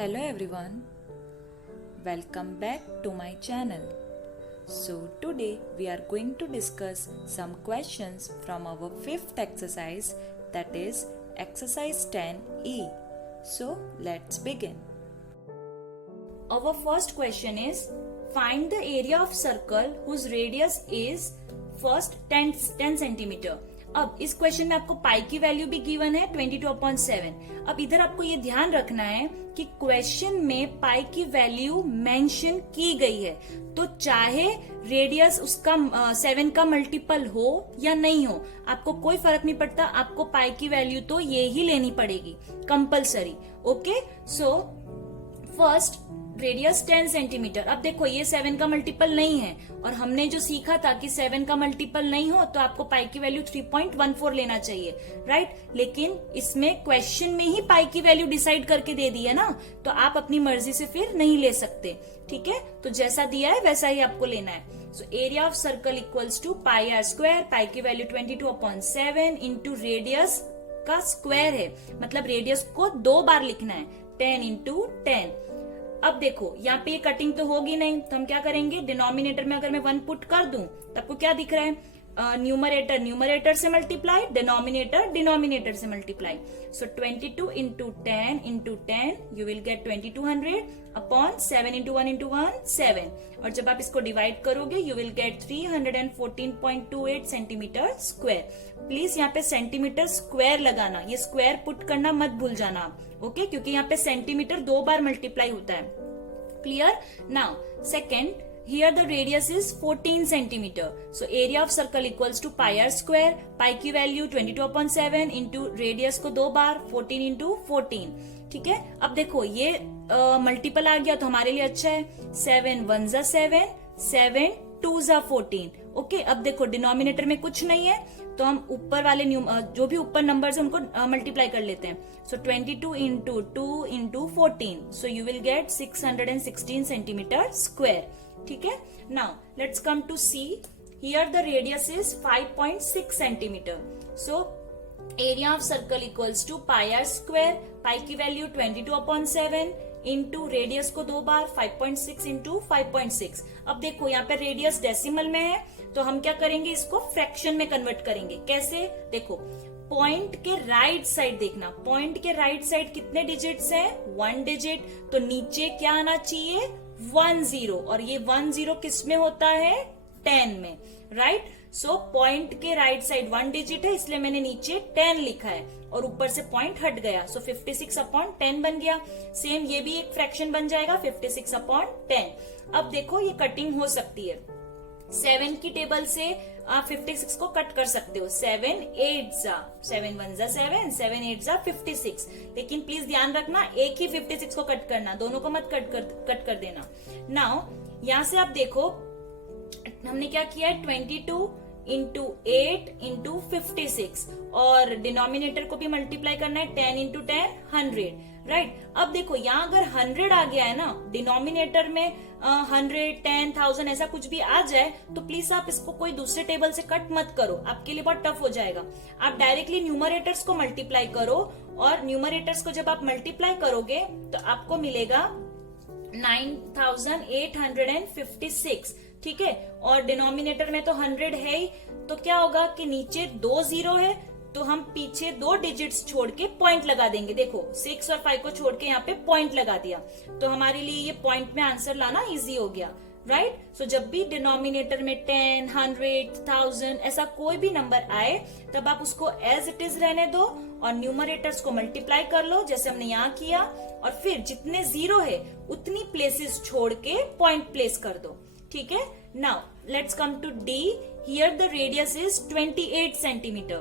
Hello everyone, welcome back to my channel. So today we are going to discuss some questions from our fifth exercise, that is exercise 10E. So let's begin. Our first question is, find the area of circle whose radius is first 10 centimeter. अब इस question में आपको पाई की value भी given है 22/7. अब इधर आपको ये ध्यान रखना है कि क्वेश्चन में पाई की वैल्यू मेंशन की गई है, तो चाहे रेडियस उसका 7 का मल्टीपल हो या नहीं हो, आपको कोई फर्क नहीं पड़ता. आपको पाई की वैल्यू तो ये ही लेनी पड़ेगी compulsory. Okay, so first radius 10 centimetre. अब देखो ये 7 का मल्टीपल नहीं है, और हमने जो सीखा था कि 7 का मल्टीपल नहीं हो तो आपको पाई की वैल्यू 3.14 लेना चाहिए, राइट. लेकिन इसमें क्वेश्चन में ही पाई की वैल्यू डिसाइड करके दे दी है ना, तो आप अपनी मर्जी से फिर नहीं ले सकते. ठीक है, तो जैसा दिया है वैसा ही आपको लेना है. So area of circle equals to pi are square. Pi की वैल्यू 22/7 इंटू रेडियस का स्क्वायर है, मतलब रेडियस को 2 बार लिखना है, 10 इंटू 10. अब देखो यहाँ पे ये कटिंग तो होगी नहीं, तो हम क्या करेंगे, डिनोमिनेटर में अगर मैं 1 पुट कर दूं तो आपको क्या दिख रहा है, न्यूमरेटर से मल्टीप्लाई, डिनोमिनेटर से multiply. So 22 into 10 you will gate 2200 upon 7 into 1 into 1 7. और जब आप इसको डिवाइड करोगे you will gate 314.28 centimetre square. Please यहाँ पे सेंटीमीटर स्क्वायर लगाना, ये स्क्वायर पुट करना मत भूल जाना आप. ओके, क्योंकि यहाँ पे सेंटीमीटर 2 बार मल्टीप्लाई होता है. Clear. Now second, here the radius is 14 centimeter. So area of circle equals to pi r square. Pi की वैल्यू 22/7 इंटू रेडियस को 2 बार 14 इंटू 14. ठीक है, अब देखो ये मल्टीपल आ गया तो हमारे लिए अच्छा है. 7 1 जा 7, 7 2 जा 14. ओके, अब देखो डिनोमिनेटर में कुछ नहीं है, तो हम ऊपर वाले जो भी ऊपर नंबर्स है उनको मल्टीप्लाई कर लेते हैं. So 22 into 2 into 14, so you will get 616 centimetre square. ठीक है. Now let's come to C. Here the radius is 5.6 centimetre. So area of circle equals to pi are square. Pi की value 22/7 into radius को 2 बार 5.6 into 5.6. अब देखो यहाँ पे radius decimal में है, तो हम क्या करेंगे, इसको फ्रैक्शन में कन्वर्ट करेंगे. कैसे, देखो पॉइंट के राइट साइड देखना. पॉइंट के राइट साइड कितने डिजिट्स हैं, 1 डिजिट. तो नीचे क्या आना चाहिए, 1 0. और ये 1 0 किस में होता है, 10 में, राइट. सो पॉइंट के राइट साइड 1 डिजिट है, इसलिए मैंने नीचे 10 लिखा है और ऊपर से पॉइंट हट गया. सो 56/10 बन गया. सेम ये भी एक फ्रैक्शन बन जाएगा 56/10. अब देखो ये कटिंग हो सकती है. 7 की टेबल से आप 56 को कट कर सकते हो. 7 8 जा 7 1 जा 7, 7 8 जा 56. लेकिन प्लीज ध्यान रखना, एक ही 56 को कट करना, दोनों को मत कट कर देना. नाउ यहां से आप देखो हमने क्या किया है, 22 इंटू 8 इंटू 56, और डिनोमिनेटर को भी मल्टीप्लाई करना है, 10 इंटू 10 100, राइट. अब देखो यहाँ अगर 100 आ गया है ना, डिनोमिनेटर में 100 10 1000 ऐसा कुछ भी आ जाए, तो प्लीज आप इसको कोई दूसरे टेबल से कट मत करो, आपके लिए बहुत टफ हो जाएगा. आप डायरेक्टली न्यूमरेटर्स को मल्टीप्लाई करो, और न्यूमरेटर्स को जब आप मल्टीप्लाई करोगे तो आपको मिलेगा 9856. ठीक है, और डिनोमिनेटर में तो 100 है ही, तो क्या होगा कि नीचे 2 0 है, तो हम पीछे 2 डिजिट्स छोड़ के पॉइंट लगा देंगे. देखो 6 और 5 को छोड़ के यहाँ पे पॉइंट लगा दिया, तो हमारे लिए ये पॉइंट में आंसर लाना इजी हो गया, राइट. सो जब भी डिनोमिनेटर में 10 100 1000 ऐसा कोई भी नंबर आए, तब आप उसको एज इट इज रहने दो और न्यूमरेटर्स को मल्टीप्लाई कर लो, जैसे हमने यहाँ किया, और फिर जितने 0 है उतनी प्लेसेस छोड़ के पॉइंट प्लेस कर दो. ठीक है. Now let's come to d. Here the radius is 28 centimetre.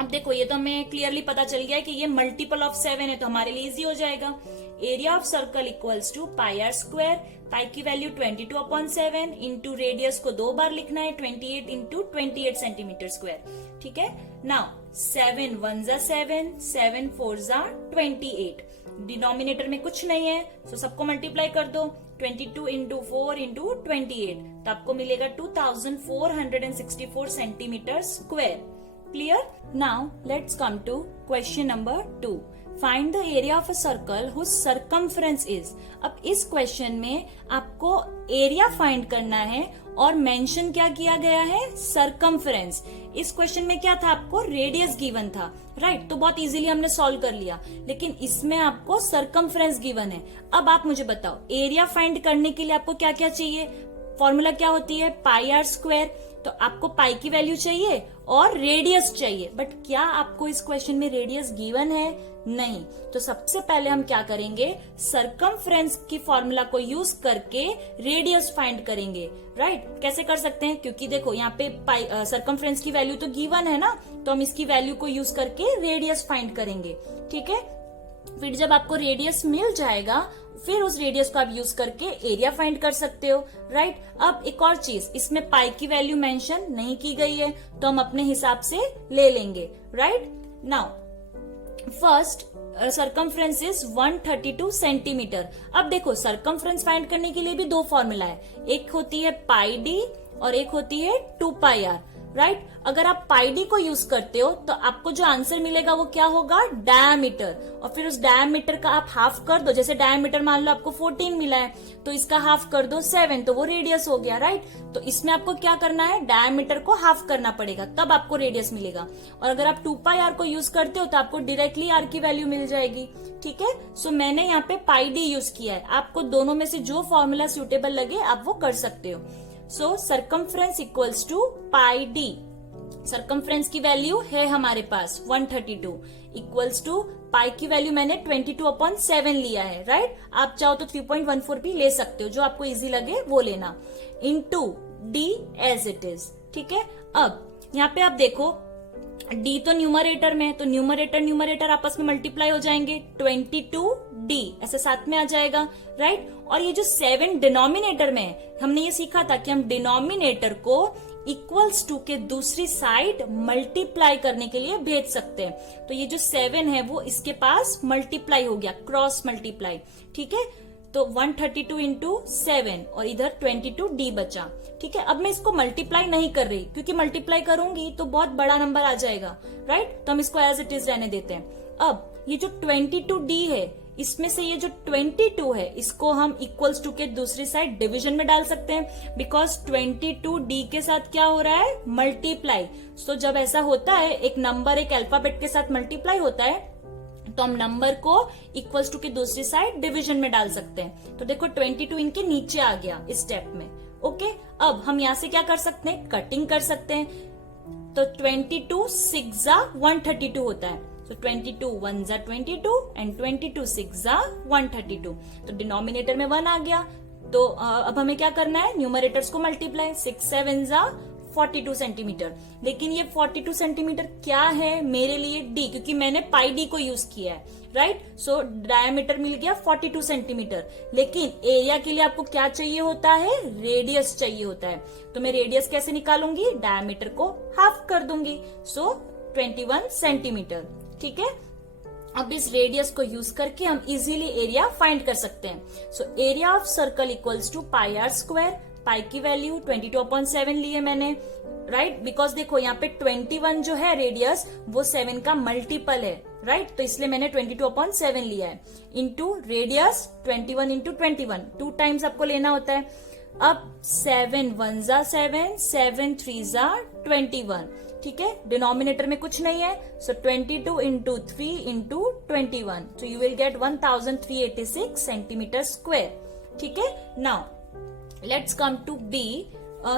अब देखो ये तो हमें क्लियरली पता चल गया है कि ये मल्टीपल ऑफ 7 है, तो हमारे लिए इजी हो जाएगा. Area of circle equals to pi are square. Pi की वैल्यू 22/7 इंटू रेडियस को 2 बार लिखना है, 28 इंटू 28 सेंटीमीटर स्क्वायर. ठीक है. नाउ 7 1 जा 7, 7 4 जा 28. डिनोमिनेटर में कुछ नहीं है, तो सबको मल्टीप्लाई कर दो. 22 इंटू 4 इंटू 28, तो आपको मिलेगा 2464 centimetre square. Clear? Now let's come to question number 2. Find the area of a circle whose circumference is. अब इस क्वेश्चन में आपको एरिया फाइंड करना है और मेंशन क्या किया गया है, सरकमफ्रेंस। इस क्वेश्चन में क्या था, आपको रेडियस गिवन था, राइट, तो बहुत इजीली हमने सॉल्व कर लिया। लेकिन इसमें आपको सरकमफ्रेंस गिवन है। अब आप मुझे बताओ, एरिया फाइंड करने के लिए आपको क्या क्या चाहिए, फॉर्मूला क्या होती है, पाई आर स्क्वायर। तो आपको पाई की वैल्यू चाहिए और रेडियस चाहिए, बट क्या आपको इस क्वेश्चन में रेडियस गिवन है, नहीं। तो सबसे पहले हम क्या करेंगे, सरकमफ्रेंस की फॉर्मूला को यूज करके रेडियस फाइंड करेंगे, राइट। कैसे कर सकते हैं, क्योंकि देखो यहाँ पे सरकमफ्रेंस की वैल्यू तो गिवन है ना, तो हम इसकी वैल्यू को यूज करके रेडियस फाइंड करेंगे, ठीक है। फिर जब आपको रेडियस मिल जाएगा, फिर उस रेडियस को आप यूज करके एरिया फाइंड कर सकते हो, राइट। अब एक और चीज, इसमें पाई की वैल्यू मेंशन नहीं की गई है, तो हम अपने हिसाब से ले लेंगे, right. Now first circumference is 132 centimetre. अब देखो, सरकमफ्रेंस फाइंड करने के लिए भी दो फॉर्मूला है, एक होती है पाई डी और एक होती है 2 पाई आर, राइट। अगर आप पाई डी को यूज करते हो तो आपको जो आंसर मिलेगा वो क्या होगा, डायमीटर, और फिर उस डायमीटर का आप हाफ कर दो। जैसे डायमीटर मान लो आपको 14 मिला है, तो इसका हाफ कर दो 7, तो वो रेडियस हो गया, राइट। तो इसमें आपको क्या करना है, डायमीटर को हाफ करना पड़ेगा, तब आपको रेडियस मिलेगा। और अगर आप 2 पाई आर को यूज करते हो तो आपको डायरेक्टली आर की वैल्यू मिल जाएगी, ठीक है। सो मैंने यहाँ पे पाई डी यूज किया है, आपको दोनों में से जो फॉर्मूला सुटेबल लगे आप वो कर सकते हो। So circumference equals to pi D. Circumference की वैल्यू है हमारे पास 132 इक्वल्स टू पाई की वैल्यू मैंने 22/7 लिया है, राइट। आप चाहो तो 3.14 भी ले सकते हो, जो आपको इजी लगे वो लेना, into d as it is, ठीक है। अब यहाँ पे आप देखो, डी तो न्यूमरेटर में है, तो न्यूमरेटर आपस में मल्टीप्लाई हो जाएंगे, 22d ऐसे साथ में आ जाएगा, राइट। और ये जो 7 डिनोमिनेटर में है, हमने ये सीखा था कि हम डिनोमिनेटर को इक्वल्स टू के दूसरी साइड मल्टीप्लाई करने के लिए भेज सकते हैं। तो ये जो 7 है वो इसके पास मल्टीप्लाई हो गया, क्रॉस मल्टीप्लाई, ठीक है। तो 132 इंटू 7 और इधर 22d बचा, ठीक है। अब मैं इसको मल्टीप्लाई नहीं कर रही, क्योंकि मल्टीप्लाई करूंगी तो बहुत बड़ा नंबर आ जाएगा, राइट। तो हम इसको एज इट इज रहने देते हैं। अब ये जो 22d है, इसमें से ये जो 22 है, इसको हम इक्वल्स टू के दूसरी साइड डिवीजन में डाल सकते हैं, बिकॉज 22d के साथ क्या हो रहा है, मल्टीप्लाई। तो जब ऐसा होता है, एक नंबर एक अल्फाबेट के साथ मल्टीप्लाई होता है, तो हम नंबर को इक्वल्स टू की दूसरी साइड डिवीजन में डाल सकते हैं। तो देखो 22 इनके नीचे आ गया इस स्टेप में, ओके। अब हम यहाँ से क्या कर सकते हैं, कटिंग कर सकते हैं। तो 22 6 जा 132 होता है, तो 22 1 जा 22 एंड 22 6 जा 132। तो डिनोमिनेटर में 1 आ गया, तो अब हमें क्या करना है, न्यूमरेटर्स को मल्टीप्लाई, 6 7 जा 42 सेंटीमीटर। लेकिन ये 42 सेंटीमीटर क्या है मेरे लिए, डी, क्योंकि मैंने पाई डी को यूज किया है, राइट। सो डायमीटर मिल गया 42 सेंटीमीटर। लेकिन एरिया के लिए आपको क्या चाहिए होता है, रेडियस चाहिए होता है। तो मैं रेडियस कैसे निकालूंगी, डायमीटर को हाफ कर दूंगी, सो 21 सेंटीमीटर, ठीक है। अब इस रेडियस को यूज करके हम इजीली एरिया फाइंड कर सकते हैं। So area of circle equals to pi are square, pi की वैल्यू 22/7 ली है मैंने, राइट। बिकॉज देखो यहाँ पे 21 जो है रेडियस, वो 7 का मल्टीपल है, राइट। तो इसलिए मैंने 22/7 लिया है, इंटू रेडियस 21 इंटू 21, 2 टाइम्स आपको लेना होता है। अब 7 1 जा 7, 7 3 जा 21, ठीक है। डिनोमिनेटर में कुछ नहीं है, so 22 into 3 into 21, so you will get 1386 centimetre square, ठीक है। Now let's come to B.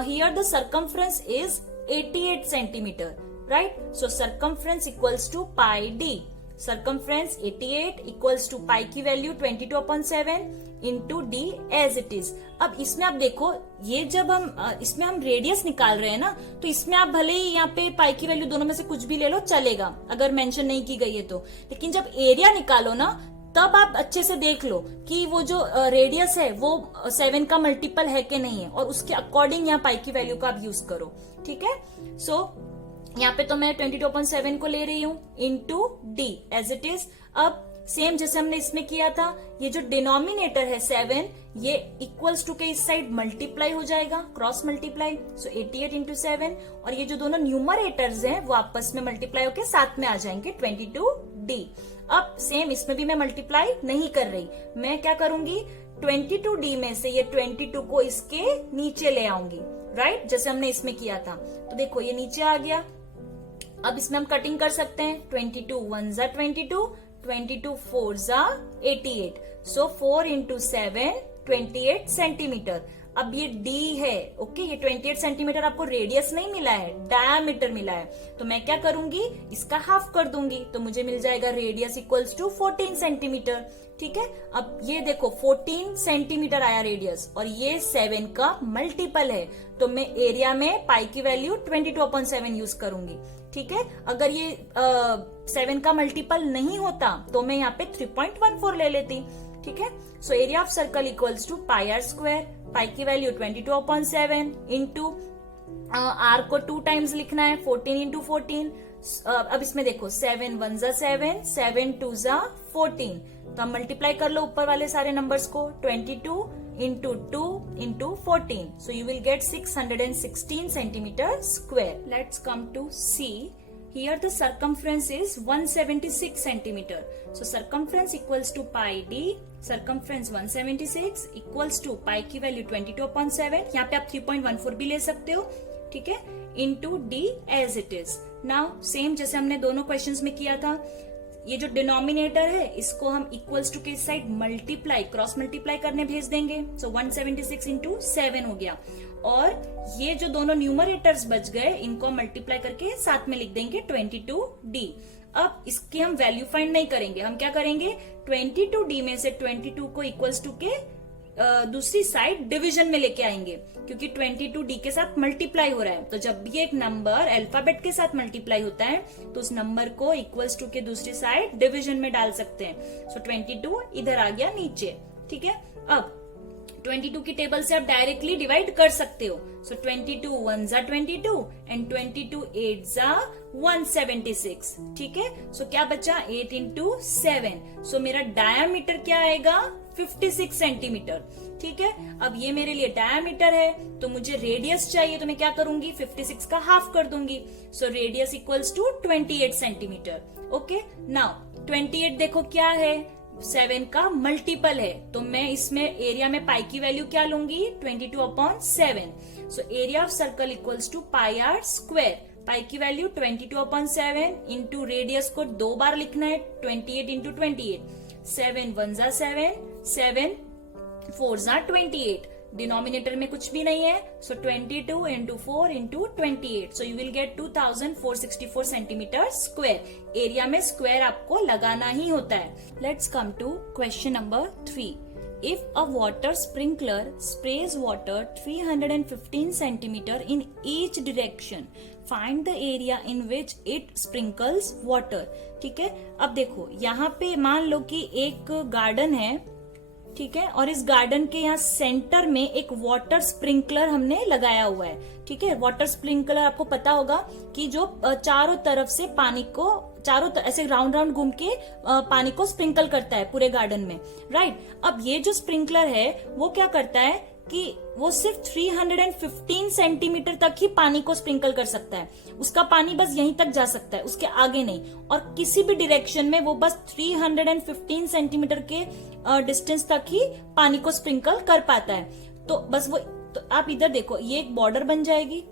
Here the circumference is 88 centimeter, right? So circumference equals to pi d. Circumference 88 equals to pi की value 22/7 into d as it is. अब इसमें आप देखो, ये जब हम इसमें हम रेडियस निकाल रहे हैं ना, तो इसमें आप भले ही यहाँ पे पाई की वैल्यू दोनों में से कुछ भी ले लो, चलेगा, अगर मेंशन नहीं की गई है तो। लेकिन जब एरिया निकालो ना, तब आप अच्छे से देख लो कि वो जो रेडियस है वो 7 का मल्टीपल है कि नहीं है, और उसके अकॉर्डिंग यहाँ पाई की वैल्यू का आप यूज करो, ठीक है। सो यहाँ पे तो मैं 22/7 को ले रही हूँ, into d as it is. अब सेम जैसे हमने इसमें किया था, ये जो डिनोमिनेटर है 7, ये इक्वल्स टू के इस साइड मल्टीप्लाई हो जाएगा, क्रॉस मल्टीप्लाई, सो 88 इंटू 7, और ये जो दोनों न्यूमरेटर्स हैं वो आपस में मल्टीप्लाई होके साथ में आ जाएंगे 22D। अब सेम इसमें भी मैं मल्टीप्लाई नहीं कर रही, मैं क्या करूंगी, 22D में से ये 22 को इसके नीचे ले आऊंगी, राइट, जैसे हमने इसमें किया था। तो देखो ये नीचे आ गया। अब इसमें हम कटिंग कर सकते हैं, 22 1 जा 22, 22 4 जा 88, सो 4 इंटू 7 28 सेंटीमीटर। अब ये D है, ओके, ये 28 सेंटीमीटर आपको रेडियस नहीं मिला है, डायामीटर मिला है, तो मैं क्या करूंगी, इसका हाफ कर दूंगी, तो मुझे मिल जाएगा रेडियस इक्वल्स टू 14 सेंटीमीटर। ठीक है, अब ये देखो 14 सेंटीमीटर आया रेडियस, और ये 7 का मल्टीपल है, तो मैं एरिया में पाई की वैल्यू 22/7 यूज करूंगी। ठीक है, अगर ये 7 का मल्टीपल नहीं होता तो मैं यहाँ पे 3.14 ले लेती। ठीक है, so area of circle equals to pi are square, pi की वैल्यू 22/7 इंटू आर को 2 टाइम्स लिखना है, 14 इंटू 14। अब इसमें देखो 7 1 जा 7, 7 2 जा 14, तो हम मल्टीप्लाई कर लो ऊपर वाले सारे नंबर्स को, 22 into 2 into 14, so you will get 616 centimetre square. Let's come to c. Here the circumference is 176 centimeter. So circumference equals to pi d. Circumference 176 equals to pi की वैल्यू 22/7. यहाँ पे आप 3.14 भी ले सकते हो, ठीक है, into d as it is. Now same जैसे हमने दोनों क्वेश्चंस में किया था, ये जो डिनोमिनेटर है इसको हम इक्वल्स टू के साइड मल्टीप्लाई, क्रॉस मल्टीप्लाई करने भेज देंगे, सो 176 इंटू 7 हो गया, और ये जो दोनों न्यूमरेटर्स बच गए इनको मल्टीप्लाई करके साथ में लिख देंगे 22D। अब इसकी हम वैल्यू फाइंड नहीं करेंगे, हम क्या करेंगे, 22D में से 22 को इक्वल्स टू के दूसरी साइड डिवीजन में लेके आएंगे, क्योंकि 22D के साथ मल्टीप्लाई हो रहा है, तो जब भी एक नंबर अल्फाबेट के साथ मल्टीप्लाई होता है तो उस नंबर को इक्वल्स टू के दूसरी साइड डिवीजन में डाल सकते हैं। सो 22 इधर आ गया नीचे। ठीक है, अब 22 की टेबल से आप डायरेक्टली डिवाइड कर सकते हो, सो 22 1 जा 22 एंड 22 8 जा 176। ठीक है, सो क्या बचा, 8 इंटू 7, सो मेरा डायामीटर क्या आएगा, 56 सेंटीमीटर। ठीक है, अब ये मेरे लिए डायामीटर है, तो मुझे रेडियस चाहिए, तो मैं क्या करूंगी, 56 का हाफ कर दूंगी, so radius equals to 28 centimetre. Okay, now 28 देखो क्या है, 7 का मल्टीपल है, तो मैं इसमें एरिया में पाई की वैल्यू क्या लूंगी, 22/7, so area of circle equals to pi are square, pi की वैल्यू 22/7 इंटू रेडियस को 2 बार लिखना है, 28 इंटू 28, 7 1 जा 7, 7 4 जा 28, डिनोमिनेटर में कुछ भी नहीं है, so 22 into 4 into 28, so you will get 2464 centimetre square. Area में स्क्वायर आपको लगाना ही होता है। Let's come to question number 3। If a water sprinkler sprays water 315 centimeter in each direction, find the area in which it sprinkles water. ठीक है, अब देखो यहाँ पे मान लो कि एक गार्डन है, ठीक है, और इस गार्डन के यहाँ सेंटर में एक वाटर स्प्रिंकलर हमने लगाया हुआ है। ठीक है, वाटर स्प्रिंकलर आपको पता होगा कि जो चारों तरफ से पानी को ऐसे राउंड राउंड घूम के पानी को स्प्रिंकल करता है पूरे गार्डन में, राइट। अब ये जो स्प्रिंकलर है वो क्या करता है कि वो सिर्फ 315 सेंटीमीटर तक ही पानी को स्प्रिंकल कर सकता है, उसका पानी बस यहीं तक जा सकता है, उसके आगे नहीं, और किसी भी डायरेक्शन में वो बस 315 सेंटीमीटर के डिस्टेंस तक ही पानी को स्प्रिंकल कर पाता है। तो बस वो, तो आप इधर देखो, ये एक बॉर्डर बन जाएगी,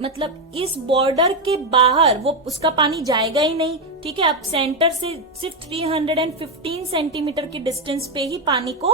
मतलब इस बॉर्डर के बाहर वो उसका पानी जाएगा ही नहीं। ठीक है, आप सेंटर से सिर्फ 315 सेंटीमीटर के डिस्टेंस पे ही पानी को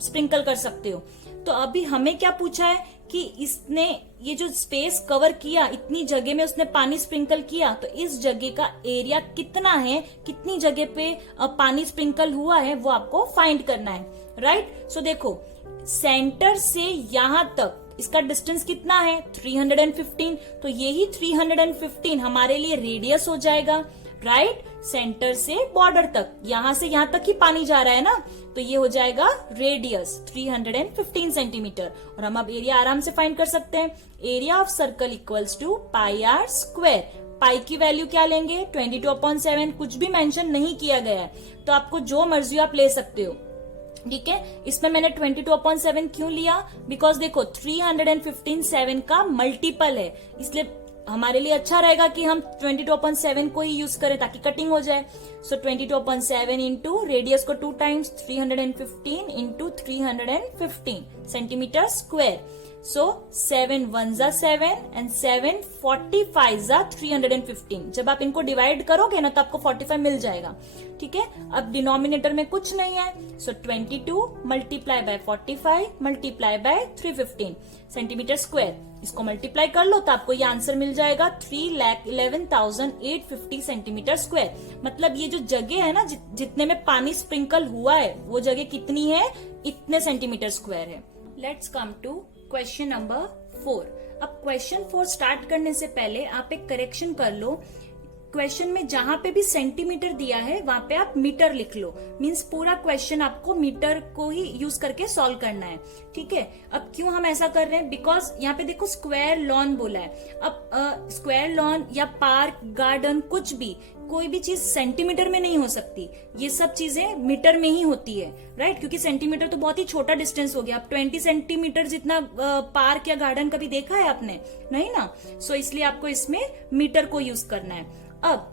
स्प्रिंकल कर सकते हो। तो अभी हमें क्या पूछा है कि इसने ये जो स्पेस कवर किया, इतनी जगह में उसने पानी स्प्रिंकल किया, तो इस जगह का एरिया कितना है, कितनी जगह पे पानी स्प्रिंकल हुआ है, वो आपको फाइंड करना है, राइट। सो देखो सेंटर से यहां तक इसका डिस्टेंस कितना है, 315, तो यही 315 हमारे लिए रेडियस हो जाएगा, राइट। सेंटर से बॉर्डर तक, यहां से यहां तक ही पानी जा रहा है ना, तो ये हो जाएगा रेडियस 315 सेंटीमीटर। और हम अब एरिया आराम से फाइंड कर सकते हैं, area of circle equals to pi are square, pi की वैल्यू क्या लेंगे 22/7, कुछ भी मेंशन नहीं किया गया है, तो आपको जो मर्जी आप ले सकते हो। ठीक है, इसमें मैंने 22/7 क्यों लिया, बिकॉज देखो 315 7 का मल्टीपल है, इसलिए हमारे लिए अच्छा रहेगा कि हम 22/7 को ही यूज करें ताकि कटिंग हो जाए। सो 22/7 इंटू रेडियस को 2 टाइम्स 315 इंटू 315 सेंटीमीटर स्क्वायर। सो 7 1 जा 7 एंड 7 45 जा 315। जब आप इनको डिवाइड करोगे ना तो आपको 45 मिल जाएगा। ठीक है, अब डिनोमिनेटर में कुछ नहीं है, so 22 multiply bye 45 multiply by 315 centimetre square. इसको मल्टीप्लाई कर लो तो आपको ये आंसर मिल जाएगा 3,11,850 सेंटीमीटर स्क्वायर। मतलब ये जो जगह है ना जितने में पानी स्प्रिंकल हुआ है वो जगह कितनी है, इतने सेंटीमीटर स्क्वायर है। Let's come to question number 4। अब क्वेश्चन 4 स्टार्ट करने से पहले आप एक करेक्शन कर लो। क्वेश्चन में जहां पे भी सेंटीमीटर दिया है वहां पे आप मीटर लिख लो, मींस पूरा क्वेश्चन आपको मीटर को ही यूज करके सॉल्व करना है। ठीक है, अब क्यों हम ऐसा कर रहे हैं, बिकॉज यहाँ पे देखो स्क्वायर लॉन बोला है। अब स्क्वायर लॉन या पार्क गार्डन कुछ भी, कोई भी चीज सेंटीमीटर में नहीं हो सकती, ये सब चीजें मीटर में ही होती है, राइट। क्योंकि सेंटीमीटर तो बहुत ही छोटा डिस्टेंस हो गया। अब 20 सेंटीमीटर जितना पार्क या गार्डन कभी देखा है आपने, नहीं ना। सो इसलिए आपको इसमें मीटर को यूज करना है। अब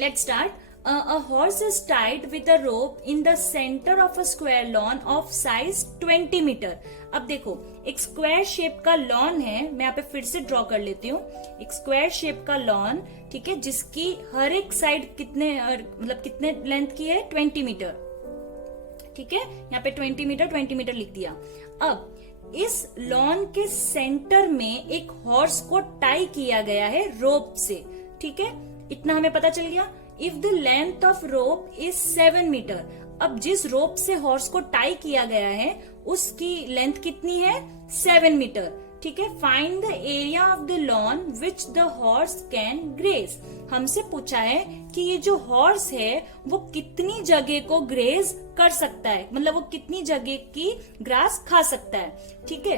let's start. A horse is tied with a rope in the center of a square lawn of size 20 metre. अब देखो एक स्क्वायर शेप का लॉन है, मैं यहाँ पे फिर से ड्रॉ कर लेती हूँ। एक स्क्वायर शेप का लॉन, ठीक है, जिसकी हर एक साइड कितने मतलब कितने लेंथ की है 20 मीटर। ठीक है, यहाँ पे 20 मीटर लिख दिया। अब इस लॉन के सेंटर में एक हॉर्स को टाई किया गया है रोप से। ठीक है, इतना हमें पता चल गया। If the length of rope is 7 metre, अब जिस रोप से हॉर्स को टाई किया गया है उसकी लेंथ कितनी है 7 मीटर। ठीक है, find the area of the lawn which the horse can graze. हमसे पूछा है कि ये जो हॉर्स है वो कितनी जगह को ग्रेज कर सकता है, मतलब वो कितनी जगह की ग्रास खा सकता है। ठीक है,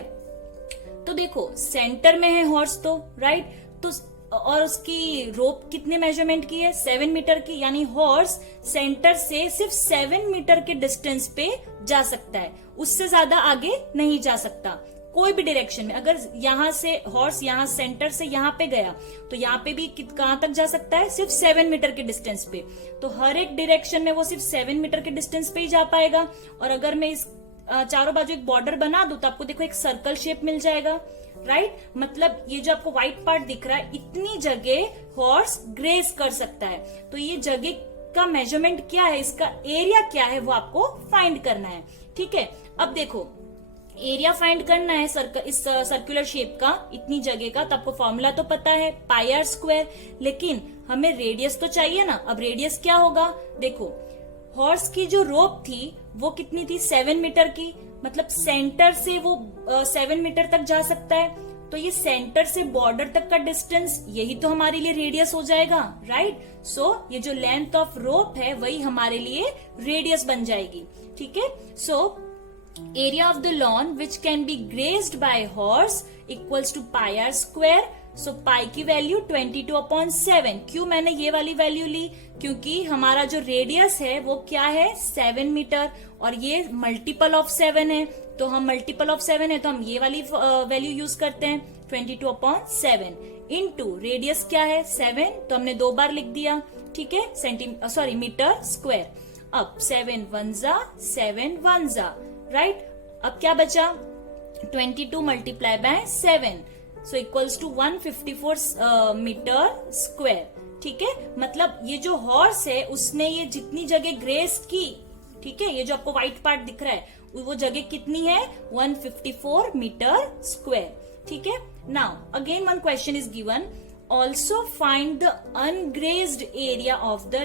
तो देखो सेंटर में है हॉर्स तो, राइट, तो और उसकी रोप कितने मेजरमेंट की है 7 मीटर की, यानी हॉर्स सेंटर से सिर्फ 7 मीटर के डिस्टेंस पे जा सकता है, उससे ज्यादा आगे नहीं जा सकता कोई भी डायरेक्शन में। अगर यहाँ से हॉर्स यहाँ सेंटर से यहाँ पे गया तो यहाँ पे भी कहां तक जा सकता है, सिर्फ 7 मीटर के डिस्टेंस पे। तो हर एक डायरेक्शन में वो सिर्फ 7 मीटर के डिस्टेंस पे ही जा पाएगा। और अगर मैं इस चारों बाजू एक बॉर्डर बना दूं तो आपको देखो एक सर्कल शेप मिल जाएगा, राइट। मतलब ये जो आपको व्हाइट पार्ट दिख रहा है, इतनी जगह हॉर्स ग्रेज कर सकता है। तो ये जगह का मेजरमेंट क्या है, इसका एरिया क्या है, वो आपको फाइंड करना है। ठीक है, अब देखो एरिया फाइंड करना है इस सर्कुलर शेप का, इतनी जगह का, तो आपको फॉर्मूला तो पता है पाई आर स्क्वायर, लेकिन हमें रेडियस तो चाहिए ना। अब रेडियस क्या होगा, देखो हॉर्स की जो रोप थी वो कितनी थी 7 मीटर की, मतलब सेंटर से वो 7 मीटर तक जा सकता है। तो ये सेंटर से बॉर्डर तक का डिस्टेंस, यही तो हमारे लिए रेडियस हो जाएगा, राइट। सो ये जो लेंथ ऑफ रोप है वही हमारे लिए रेडियस बन जाएगी। ठीक है, so area of the lawn which can be grazed by horse equals to pi are square. So pi की वैल्यू 22/7। क्यों मैंने ये वाली वैल्यू ली, क्योंकि हमारा जो रेडियस है वो क्या है 7 मीटर और ये मल्टीपल ऑफ 7 है। तो हम मल्टीपल ऑफ 7 है तो हम ये वाली वैल्यू यूज करते हैं 22/7 इनटू रेडियस क्या है 7, तो हमने 2 बार लिख दिया। ठीक है, मीटर स्क्वायर। अब 7 1 जा 7 1 जा, राइट। अब क्या बचा 22 multiply by 7, so equals to 154 metre square. ठीक है, मतलब ये जो हॉर्स है उसने ये जितनी जगह ग्रेस की, ठीक है, ये जो आपको व्हाइट पार्ट दिख रहा है वो जगह कितनी है 154 मीटर स्क्वायर। ठीक है, now again one question is given, also find the ungrazed area of the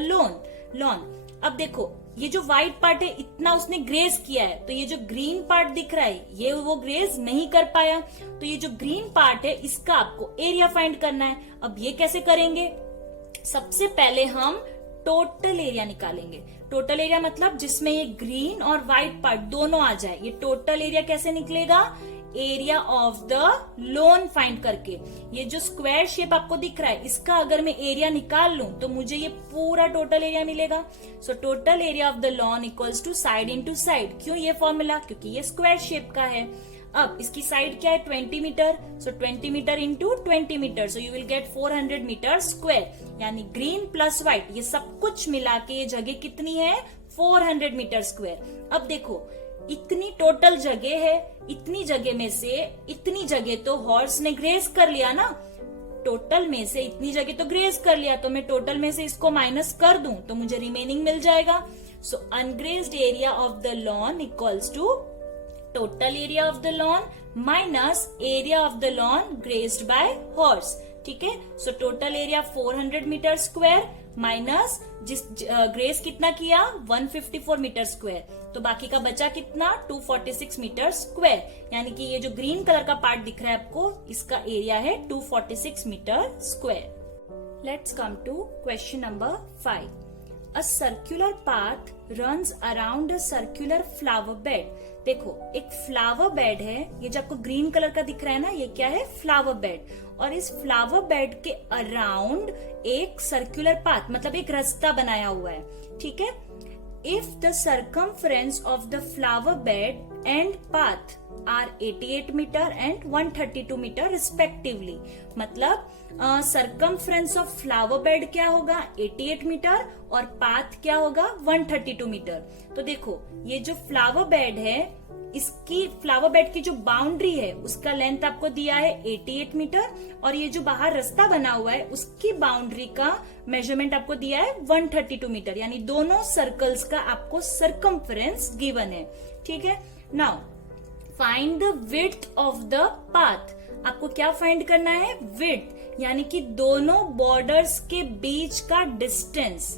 lawn. अब देखो ये जो व्हाइट पार्ट है इतना उसने ग्रेज किया है, तो ये जो ग्रीन पार्ट दिख रहा है ये वो ग्रेज नहीं कर पाया। तो ये जो ग्रीन पार्ट है इसका आपको एरिया फाइंड करना है। अब ये कैसे करेंगे, सबसे पहले हम टोटल एरिया निकालेंगे। टोटल एरिया मतलब जिसमें ये ग्रीन और व्हाइट पार्ट दोनों आ जाए। ये टोटल एरिया कैसे निकलेगा, area of the lawn find करके। ये जो स्क्वायर शेप आपको दिख रहा है, इसका अगर मैं एरिया निकाल लूं तो मुझे ये पूरा टोटल एरिया मिलेगा। So total area of the lawn equals to side into side. क्यों ये फॉर्मूला? क्योंकि ये स्क्वायर शेप का है। अब इसकी साइड क्या है? 20 metre. So 20 metre into 20 metre, so you will get 400 metre square. यानी ग्रीन प्लस व्हाइट ये सब कुछ मिला के ये जगह कितनी है? 400 मीटर स्क्वायर। अब देखो इतनी टोटल जगह है, इतनी जगह में से इतनी जगह तो हॉर्स ने ग्रेस कर लिया ना। टोटल में से इतनी जगह तो ग्रेस कर लिया, तो मैं टोटल में से इसको माइनस कर दूं तो मुझे रिमेनिंग मिल जाएगा। So ungrazed area of the lawn equals to total area of the lawn minus area of the lawn grazed by horse. ठीक है, so total area 400 metre square minus जिस ग्रेस कितना किया? 154 मीटर स्क्वायर। तो बाकी का बचा कितना? 246 मीटर स्क्वायर। यानी कि ये जो ग्रीन कलर का पार्ट दिख रहा है आपको, इसका एरिया है 246 metre square. Let's come to question number 5। A circular path runs around a circular flower bed। देखो एक फ्लावर बेड है, ये जो आपको ग्रीन कलर का दिख रहा है ना, ये क्या है? Flower bed. और इस फ्लावर बेड के अराउंड एक सर्कुलर पाथ, मतलब एक रास्ता बनाया हुआ है। ठीक है, if the circumference of the flower bed and path are 88 metre and 132 metre respectively. मतलब सर्कमफ्रेंस ऑफ फ्लावर बेड क्या होगा? 88 मीटर और पाथ क्या होगा? 132 मीटर। तो देखो ये जो फ्लावर बेड है, इसकी फ्लावर बेड की जो बाउंड्री है उसका लेंथ आपको दिया है 88 मीटर, और ये जो बाहर रास्ता बना हुआ है उसकी बाउंड्री का मेजरमेंट आपको दिया है 132 मीटर। यानी दोनों सर्कल्स का आपको सर्कमफ्रेंस गिवन है। ठीक है, now find the width of the path. आपको क्या फाइंड करना है? विड्थ, यानी कि दोनों बॉर्डर्स के बीच का डिस्टेंस।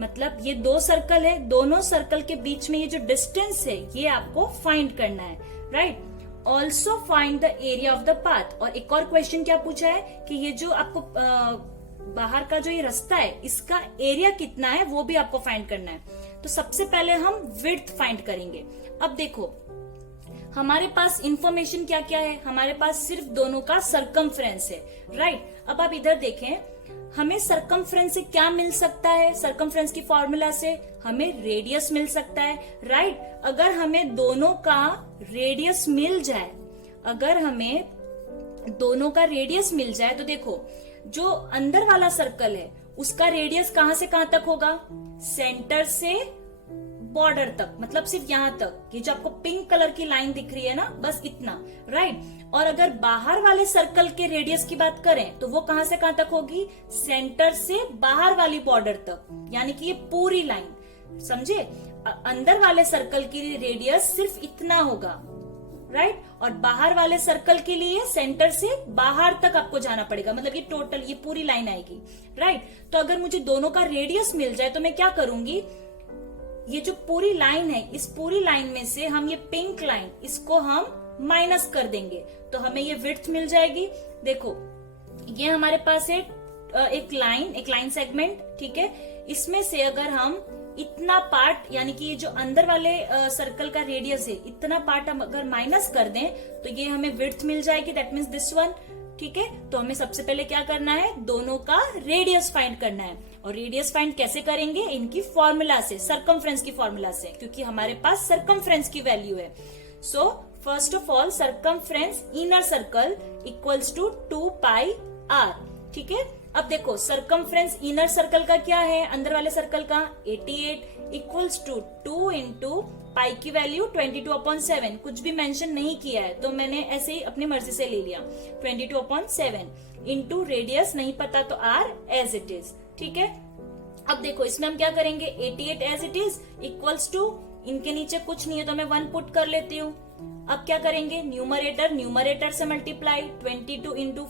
मतलब ये दो सर्कल है, दोनों सर्कल के बीच में ये जो डिस्टेंस है ये आपको फाइंड करना है, right. Also find the area of the path. और एक और क्वेश्चन क्या पूछा है कि ये जो आपको बाहर का जो ये रास्ता है इसका एरिया कितना है वो भी आपको फाइंड करना है। तो सबसे पहले हम विड्थ फाइंड करेंगे। अब देखो हमारे पास इंफॉर्मेशन क्या क्या है? हमारे पास सिर्फ दोनों का सर्कमफ्रेंस है, राइट। अब आप इधर देखें, हमें सर्कमफ्रेंस से क्या मिल सकता है? सर्कमफ्रेंस की फॉर्मूला से हमें रेडियस मिल सकता है, राइट। अगर हमें दोनों का रेडियस मिल जाए, अगर हमें दोनों का रेडियस मिल जाए तो देखो जो अंदर वाला सर्कल है उसका रेडियस कहां से कहां तक होगा? सेंटर से बॉर्डर तक, मतलब सिर्फ यहां तक। ये जो आपको पिंक कलर की लाइन दिख रही है ना, बस इतना, राइट। और अगर बाहर वाले सर्कल के रेडियस की बात करें तो वो कहां से कहां तक होगी? सेंटर से बाहर वाली बॉर्डर तक, यानी कि ये पूरी लाइन, समझे। अंदर वाले सर्कल की रेडियस सिर्फ इतना होगा, राइट। और बाहर वाले सर्कल के लिए सेंटर से बाहर तक आपको जाना पड़ेगा, मतलब ये टोटल ये पूरी लाइन आएगी, राइट। तो अगर मुझे दोनों का रेडियस मिल जाए तो मैं क्या करूंगी? ये जो पूरी लाइन है, इस पूरी लाइन में से हम ये पिंक लाइन इसको हम माइनस कर देंगे तो हमें ये विड्थ मिल जाएगी। देखो ये हमारे पास है एक लाइन सेगमेंट, ठीक है। इसमें से अगर हम इतना पार्ट, यानी कि ये जो अंदर वाले सर्कल का रेडियस है, इतना पार्ट हम अगर माइनस कर दें तो ये हमें विड्थ मिल जाएगी, दैट मीन्स दिस वन, ठीक है। तो हमें सबसे पहले क्या करना है? दोनों का रेडियस फाइंड करना है। और रेडियस फाइंड कैसे करेंगे? इनकी फॉर्मूला से, सर्कमफ्रेंस की फॉर्मूला से, क्योंकि हमारे पास सर्कमफ्रेंस की वैल्यू है। So first of all circumference inner circle equals to 2 pi r, ठीक है। अब देखो सर्कमफ्रेंस इनर सर्कल का क्या है? अंदर वाले सर्कल का 88 इक्वल्स टू 2 इंटू पाई की वैल्यू 22/7, कुछ भी मेंशन नहीं किया है तो मैंने ऐसे ही अपनी मर्जी से ले लिया, 22/7 इंटू रेडियस नहीं पता तो r एज इट इज, ठीक है। अब देखो इसमें हम क्या करेंगे? 88 as it is equals to, इनके नीचे कुछ नहीं है तो मैं 1 पुट कर लेती हूँ। अब क्या करेंगे? न्यूमरेटर से multiply, 22 into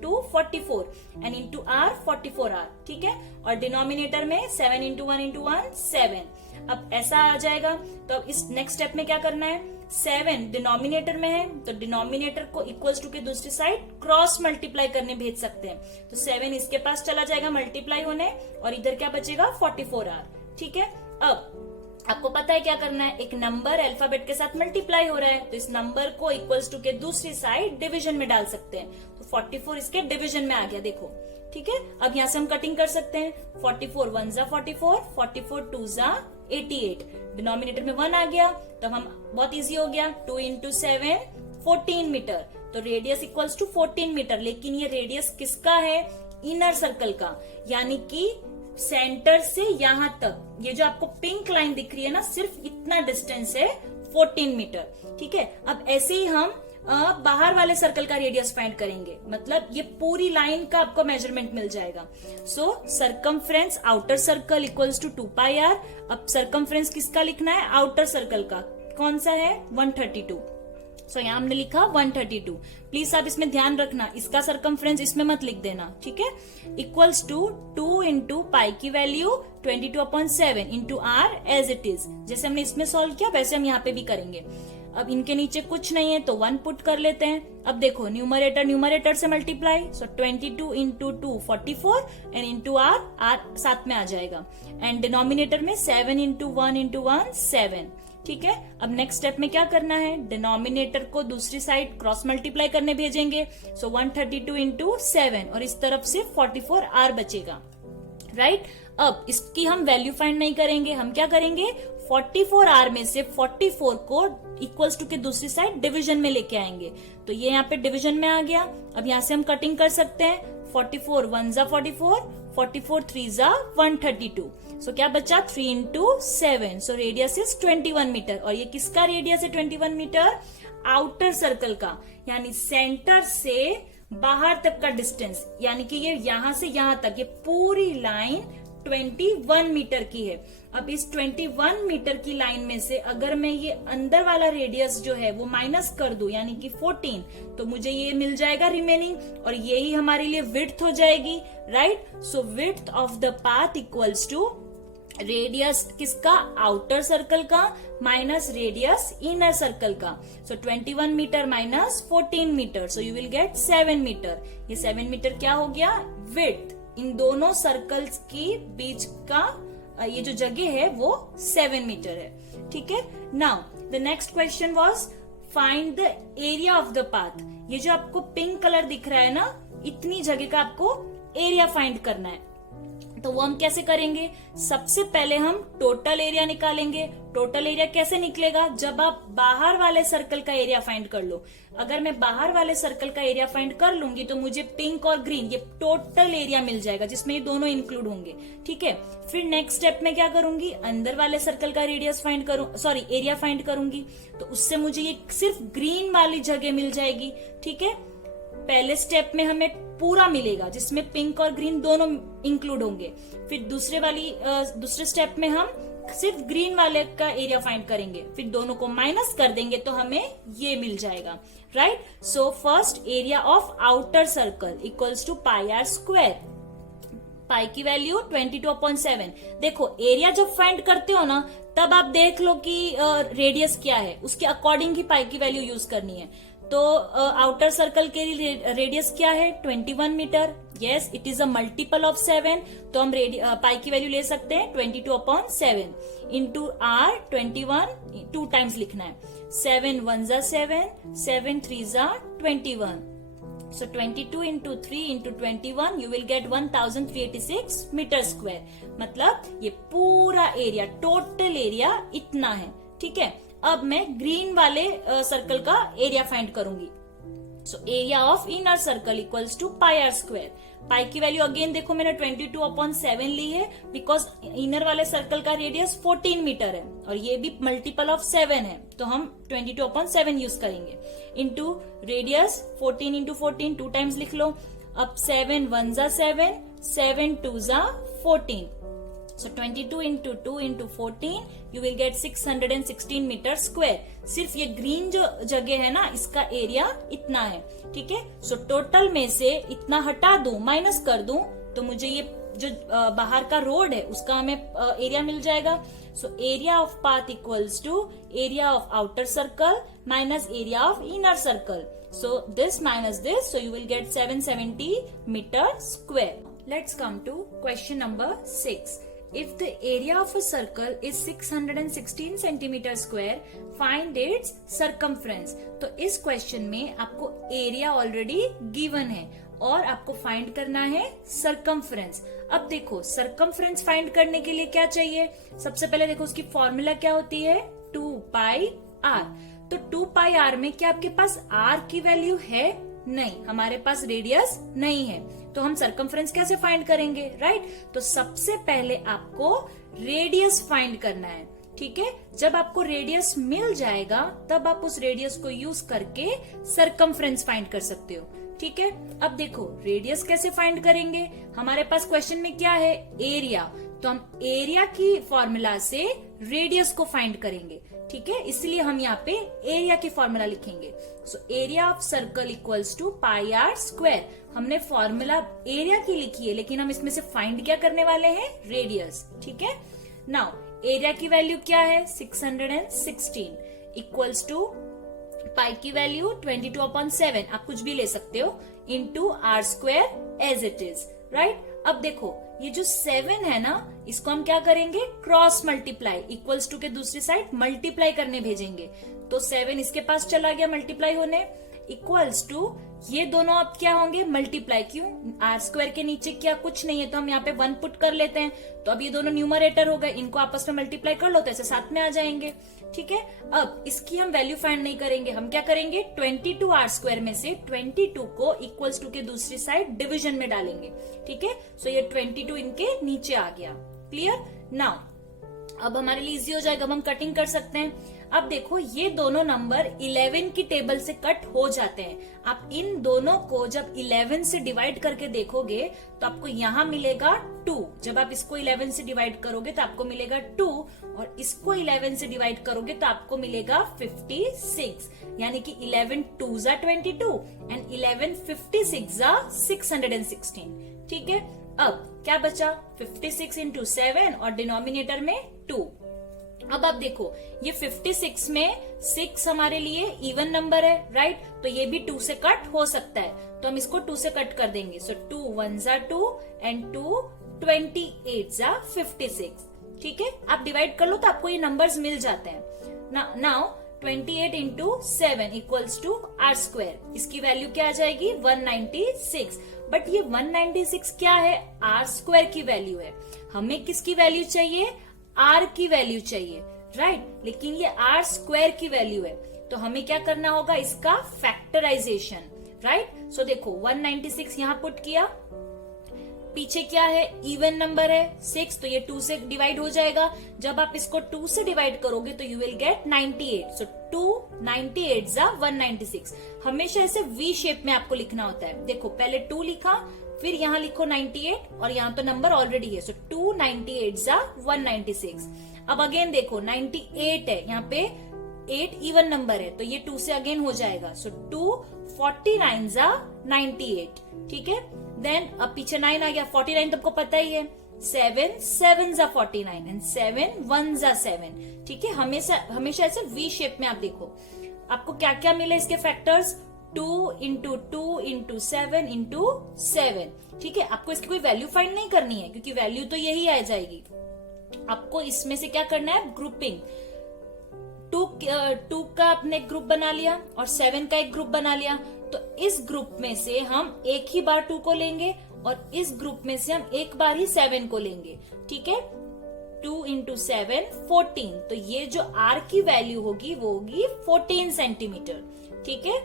2 44 and into r 44r, ठीक है। और डिनोमिनेटर में 7 इंटू 1 इंटू 1 7। अब ऐसा आ जाएगा तो अब इस नेक्स्ट स्टेप में क्या करना है? 7 डिनोमिनेटर में है तो डिनोमिनेटर को इक्वल्स टू के दूसरी साइड क्रॉस मल्टीप्लाई करने भेज सकते हैं। तो 7 इसके पास चला जाएगा मल्टीप्लाई होने और इधर क्या बचेगा? 44r, ठीक है। अब आपको पता है क्या करना है, एक नंबर अल्फाबेट के साथ मल्टीप्लाई हो रहा है, तो इस नंबर को इक्वल्स टू के दूसरी साइड डिवीजन में डाल सकते हैं। तो 44 इसके डिवीजन में आ गया, देखो। ठीक है, अब यहाँ से हम कटिंग कर सकते हैं। 44 1 जा 44, 44 2 जा 88, डिनोमिनेटर में 1 आ गया, तब हम बहुत इजी हो गया। 2 इंटू 7 14 मीटर, तो रेडियस इक्वल्स टू 14 मीटर। लेकिन ये रेडियस किसका है, इनर सर्कल का, यानी कि सेंटर से यहां तक ये जो आपको पिंक लाइन दिख रही है ना, सिर्फ इतना डिस्टेंस है 14 मीटर। ठीक है, अब ऐसे ही हम बाहर वाले सर्कल का रेडियस फाइंड करेंगे, मतलब ये पूरी लाइन का आपको मेजरमेंट मिल जाएगा। So circumference outer circle equals to 2 pi r. अब सरकमफ्रेंस किसका लिखना है, आउटर सर्कल का, कौन सा है, 132। सो यहाँ हमने लिखा 132। प्लीज आप इसमें ध्यान रखना, इसका सरकमफ्रेंस इसमें मत लिख देना, ठीक है। इक्वल्स टू 2 इंटू पाई की value 22/7 into R as it is. जैसे हमने इसमें सॉल्व किया वैसे हम यहाँ पे भी करेंगे। अब इनके नीचे कुछ नहीं है तो 1 पुट कर लेते हैं। अब देखो न्यूमरेटर से multiply, so 22 into 2 44 and into R साथ में आ जाएगा, एंड डिनोमिनेटर में 7 इंटू 1 7। ठीक है, अब नेक्स्ट स्टेप में क्या करना है, डिनोमिनेटर को दूसरी साइड क्रॉस मल्टीप्लाई करने भेजेंगे। सो 132 इंटू 7 और इस तरफ से 44 आर बचेगा, राइट। अब इसकी हम वैल्यू फाइंड नहीं करेंगे, हम क्या करेंगे, 44 आर में से 44 को इक्वल्स टू के दूसरी साइड डिवीजन में लेके आएंगे। तो ये यहाँ पे डिवीजन में आ गया। अब यहाँ से हम कटिंग कर सकते हैं। 44 1 जा 44, 44 3 जा 132। सो क्या बचा, 3 into 7, so radius is 21 metre. और ये किसका रेडियस है 21 मीटर, आउटर सर्कल का, यानी सेंटर से बाहर तक का डिस्टेंस, यानी कि ये यहां से यहां तक ये पूरी लाइन 21 मीटर की है। अब इस 21 मीटर की लाइन में से अगर मैं ये अंदर वाला रेडियस जो है वो माइनस कर दूं, यानी कि 14, तो मुझे ये मिल जाएगा रिमेनिंग, और यही हमारे लिए विड्थ हो जाएगी, right. So width of the path equals to radius किसका, आउटर सर्कल का माइनस रेडियस इनर सर्कल का। So 21 metre minus 14 metre, so you will get 7 metre. ये 7 मीटर क्या हो गया, विड्थ। इन दोनों सर्कल्स की बीच का ये जो जगह है वो 7 मीटर है, ठीक है। Now the next question was find the area of the path. ये जो आपको पिंक कलर दिख रहा है ना, इतनी जगह का आपको एरिया फाइंड करना है। तो वो हम कैसे करेंगे, सबसे पहले हम टोटल एरिया निकालेंगे। टोटल एरिया कैसे निकलेगा, जब आप बाहर वाले सर्कल का एरिया फाइंड कर लो। अगर मैं बाहर वाले सर्कल का एरिया फाइंड कर लूंगी तो मुझे पिंक और ग्रीन ये टोटल एरिया मिल जाएगा, जिसमें ये दोनों इंक्लूड होंगे, ठीक है। फिर नेक्स्ट स्टेप में क्या करूंगी, अंदर वाले सर्कल का रेडियस फाइंड एरिया फाइंड करूंगी, तो उससे मुझे ये सिर्फ ग्रीन वाली जगह मिल जाएगी, ठीक है। पहले स्टेप में हमें पूरा मिलेगा जिसमें पिंक और ग्रीन दोनों इंक्लूड होंगे। फिर दूसरे स्टेप में हम सिर्फ ग्रीन वाले का एरिया फाइंड करेंगे, फिर दोनों को माइनस कर देंगे तो हमें ये मिल जाएगा, right. So first area of outer circle equals to pi are square. Pi की वैल्यू 22/7। देखो एरिया जब फाइंड करते हो ना, तब आप देख लो कि रेडियस क्या है, उसके अकॉर्डिंग ही पाई की वैल्यू यूज करनी है। तो आउटर सर्कल के लिए रेडियस क्या है 21 metre. Yes, it is a multiple of 7, तो हम पाई की वैल्यू ले सकते हैं 22/7 इंटू आर 21 2 टाइम्स लिखना है। 7 1 जा 7, 7 3 जा 21, so 22 into 3 into 21 you will get 1386 metre square. मतलब ये पूरा एरिया, टोटल एरिया इतना है, ठीक है। अब मैं ग्रीन वाले सर्कल का एरिया फाइंड करूंगी। So area of inner circle equals to pi are square. Pi की वैल्यू अगेन देखो मैंने 22/7 ली है, बिकॉज इनर वाले सर्कल का रेडियस 14 मीटर है और ये भी मल्टीपल ऑफ 7 है, तो हम 22/7 यूज करेंगे। इंटू रेडियस 14 इंटू 14 2 टाइम्स लिख लो। अब 7 1 जा 7, 7 2 जा 14, so 22 into 2 into 14 you will get 616 metre square. सिर्फ ये ग्रीन जो जगह है ना, इसका एरिया इतना है, ठीक है। सो टोटल में से इतना हटा दूं, माइनस कर दूं, तो मुझे ये जो बाहर का रोड है उसका हमें एरिया मिल जाएगा। So area of path equals to area of outer circle minus area of inner circle. So this minus this, so you will get 770 metre square. Let's come to question number 6। If the area of a circle is 616 centimetre square, find its circumference. तो इस question में आपको area already given है और आपको find करना है circumference. अब देखो सरकमफ्रेंस फाइंड करने के लिए क्या चाहिए. सबसे पहले देखो उसकी फॉर्मूला क्या होती है, 2πr. तो 2πr में क्या आपके पास r की वैल्यू है? नहीं, हमारे पास रेडियस नहीं है, तो हम सरकमफ्रेंस कैसे फाइंड करेंगे, राइट. तो सबसे पहले आपको रेडियस फाइंड करना है. ठीक है, जब आपको रेडियस मिल जाएगा तब आप उस रेडियस को यूज करके सरकमफ्रेंस फाइंड कर सकते हो. ठीक है, अब देखो रेडियस कैसे फाइंड करेंगे. हमारे पास क्वेश्चन में क्या है, एरिया. तो हम एरिया की फॉर्मूला से रेडियस को फाइंड करेंगे. ठीक है, इसलिए हम यहाँ पे एरिया की फॉर्मूला लिखेंगे. So area of circle equals to pi are square. हमने फॉर्मूला एरिया की लिखी है, लेकिन हम इसमें से फाइंड क्या करने वाले हैं, रेडियस. ठीक है, नाउ एरिया की वैल्यू क्या है, 616 इक्वल्स टू पाई की वैल्यू 22/7, आप कुछ भी ले सकते हो, into R square as it is, right. अब देखो ये जो 7 है ना, इसको हम क्या करेंगे, क्रॉस मल्टीप्लाई, इक्वल्स टू के दूसरी साइड मल्टीप्लाई करने भेजेंगे. तो 7 इसके पास चला गया मल्टीप्लाई होने, इक्वल्स टू ये दोनों अब क्या होंगे, मल्टीप्लाई. क्यों, आर स्क्वायर के नीचे क्या कुछ नहीं है, तो हम यहाँ पे 1 पुट कर लेते हैं. तो अब ये दोनों न्यूमरेटर हो गए, इनको आपस में मल्टीप्लाई कर लो तो ऐसे साथ में आ जाएंगे. ठीक है, अब इसकी हम वैल्यू फाइंड नहीं करेंगे, हम क्या करेंगे, 22 आर स्क्वायर में से 22 को इक्वल्स टू के दूसरी साइड डिवीजन में डालेंगे. ठीक है, सो ये 22 इनके नीचे आ गया. क्लियर. नाउ अब हमारे लिए इजी हो जाएगा, अब हम कटिंग कर सकते हैं. अब देखो ये दोनों नंबर 11 की टेबल से कट हो जाते हैं. आप इन दोनों को जब 11 से डिवाइड करके देखोगे तो आपको यहाँ मिलेगा 2. जब आप इसको 11 से डिवाइड करोगे तो आपको मिलेगा 2, और इसको 11 से डिवाइड करोगे तो आपको मिलेगा 56. यानी कि 11 2 जा 22 एंड 11 56 जा 616. ठीक है, अब क्या बचा, 56 इंटू 7 और डिनोमिनेटर में 2. अब आप देखो ये 56 में 6 हमारे लिए इवन नंबर है, राइट. तो ये भी 2 से कट हो सकता है, तो हम इसको 2 से कट कर देंगे. सो 2 1 जा 2 एंड 2 28 जा 56. ठीक है, आप डिवाइड कर लो तो आपको ये नंबर्स मिल जाते हैं. Now 28 into 7 equals to R square. इसकी वैल्यू क्या आ जाएगी, 196. बट ये 196 क्या है, आर स्क्वायर की वैल्यू है. हमें किसकी वैल्यू चाहिए, आर की वैल्यू चाहिए, राइट. लेकिन ये आर स्क्वायर की वैल्यू है, तो हमें क्या करना होगा, इसका फैक्टराइजेशन, राइट. सो देखो 196 यहाँ पुट किया, पीछे क्या है, इवन नंबर है 6, तो ये 2 से डिवाइड हो जाएगा. जब आप इसको 2 से डिवाइड करोगे तो यू विल गेट 98. सो 2 98 जा 196. हमेशा ऐसे वी शेप में आपको लिखना होता है. देखो पहले 2 लिखा, फिर यहाँ लिखो 98 और यहाँ तो नंबर ऑलरेडी है. सो 2 98 जा 196. अब अगेन देखो 98 है, यहाँ पे 8 इवन नंबर है, तो ये 2 से अगेन हो जाएगा. सो 2 49 जा 98. ठीक है, देन अब पीछे 9 आ गया, 49 तो आपको पता ही है. 7 7 जा 49 एंड 7 1 जा 7. ठीक है, हमेशा ऐसे वी शेप में आप देखो. आपको क्या क्या मिले इसके फैक्टर्स, 2 इंटू 2 इंटू 7 इंटू 7. ठीक है, आपको इसकी कोई वैल्यू फाइंड नहीं करनी है क्योंकि वैल्यू तो यही आ जाएगी. आपको इसमें से क्या करना है, ग्रुपिंग. 2 का आपने एक ग्रुप बना लिया और 7 का एक ग्रुप बना लिया. तो इस ग्रुप में से हम एक ही बार 2 को लेंगे और इस ग्रुप में से हम एक बार ही 7 को लेंगे. ठीक है, 2 इंटू 7 14. तो ये जो आर की वैल्यू होगी वो होगी 14 सेंटीमीटर. ठीक है,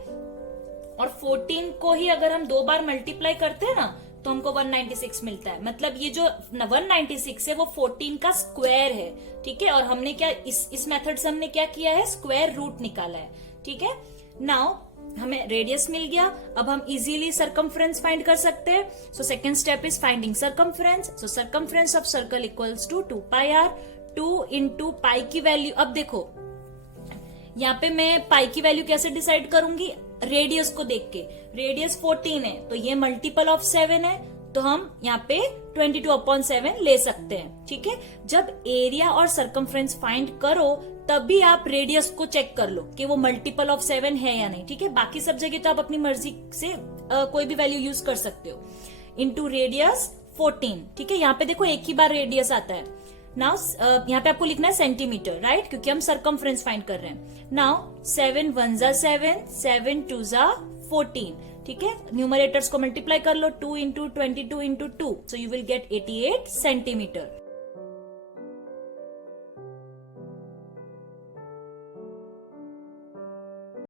और 14 को ही अगर हम 2 बार मल्टीप्लाई करते हैं ना तो हमको 196 मिलता है. मतलब ये जो 196 है वो 14 का स्क्वायर है. ठीक है, और हमने क्या इस मेथड से हमने क्या किया है, स्क्वायर रूट निकाला है. ठीक है, नाउ हमें रेडियस मिल गया. अब हम इजीली सरकमफ्रेंस फाइंड कर सकते हैं. So second step is finding circumference. So circumference of circle equals to 2πr. 2 into pi की वैल्यू, अब देखो यहाँ पे मैं पाई की वैल्यू कैसे डिसाइड करूंगी, रेडियस को देख के. रेडियस 14 है तो ये मल्टीपल ऑफ 7 है, तो हम यहाँ पे 22/7 ले सकते हैं. ठीक है, जब एरिया और सरकमफ्रेंस फाइंड करो तभी आप रेडियस को चेक कर लो कि वो मल्टीपल ऑफ 7 है या नहीं. ठीक है, बाकी सब जगह तो आप अपनी मर्जी से कोई भी वैल्यू यूज कर सकते हो. Into radius 14। ठीक है, यहाँ पे देखो एक ही बार रेडियस आता है। नाउ यहाँ पे आपको लिखना है सेंटीमीटर, राइट, क्योंकि हम सरकमफ्रेंस फाइंड कर रहे हैं। नाउ 7 1 जा 7, 7 2 जा 14। ठीक है, न्यूमरेटर्स को मल्टीप्लाई कर लो, 2 into 22 into 2, so you will get 88 centimetre.